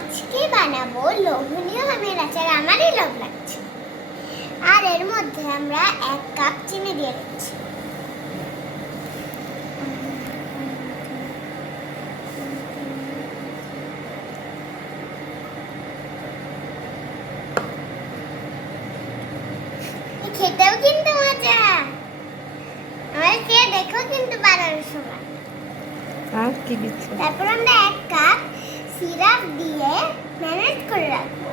আজকে বানাবো লোভনীয় আমের আচার। আমারই লোভ লাগছে। আর এর মধ্যে আমরা 1 কাপ চিনি দিয়ে দিচ্ছি। খেতেও কিন্তু মজা। আমার খেয়ে দেখো কিন্তু বানানোর সময়। আর কি দিচ্ছ? তারপর আমরা 1 কাপ সিরাপ দিয়ে ম্যারিনেট করে রাখবো।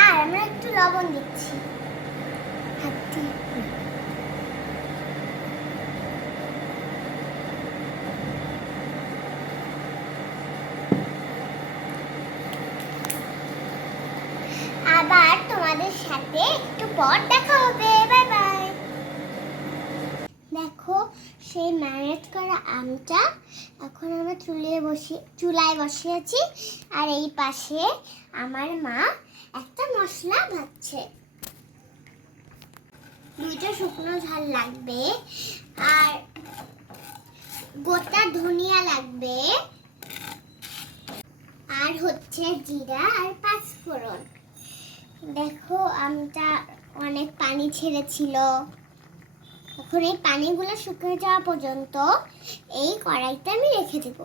আর আমরা একটু লবণ দিচ্ছি হাত দিয়ে। আবার তোমাদের সাথে একটু পর দেখা হবে। Bye bye. দেখো সেই ম্যারিনেট করা আমটা এখন আমরা চুলায় বসিয়েছি। আর এই পাশে আমার মা একটা মশলা ভাজছে। 2টা শুকনো ঝাল লাগবে, আর গোটা ধনিয়া লাগবে, আর হচ্ছে জিরা আর পাঁচফোড়ন। দেখো আমটা অনেক পানি ছেড়েছিল। এখন এই পানিগুলো শুকিয়ে যাওয়া পর্যন্ত এই কড়াইতে আমি রেখে দেব।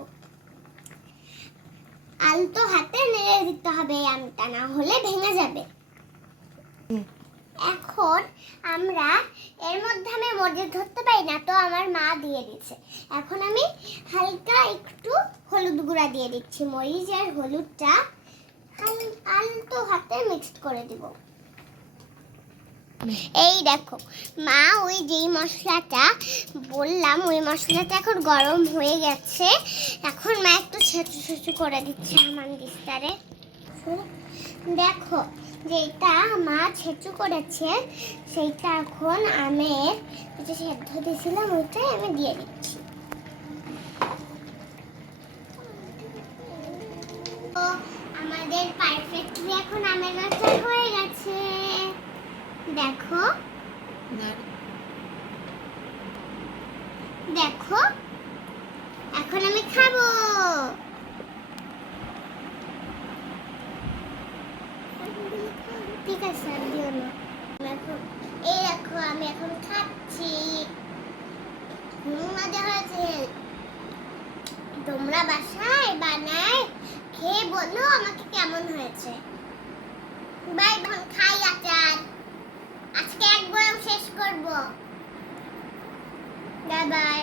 আলতো হাতে নেড়ে দিতে হবে আমটা, না হলে ভেঙে যাবে। এখন আমরা এর মধ্যে আমি মরিচ ধরতে পারি না, তো আমার মা দিয়ে দিচ্ছে। এখন আমি হালকা একটু হলুদ গুঁড়া দিয়ে দিচ্ছি। মরিচ আর হলুদটা আলতো হাতে মিক্সড করে দিব। এই দেখো মা ওই যেই মশলাটা বললাম ওই মশলাটা এখন গরম হয়ে গেছে। এখন মা একটু ছেঁচু করে দিচ্ছে আমার বিস্তারে। দেখো যেটা মা ছেঁচু করেছে সেইটা এখন আমের যেটা সেদ্ধ দিয়েছিলাম ওইটাই আমি দিয়ে দিচ্ছি। তো আমাদের পারফেক্টলি এখন আমের আচার হয়ে গেছে। দেখো দেখো এখন আমি খাবো। ঠিক আছে আর দিও না। এই দেখো আমি এখন খাচ্ছি। মজা হয়েছে। তোমরা বাসায় বানায় খেয়ে বলো আমাকে কেমন হয়েছে। বাই, এখন খাই আচার। আজকে একবার শেষ করব। Bye bye.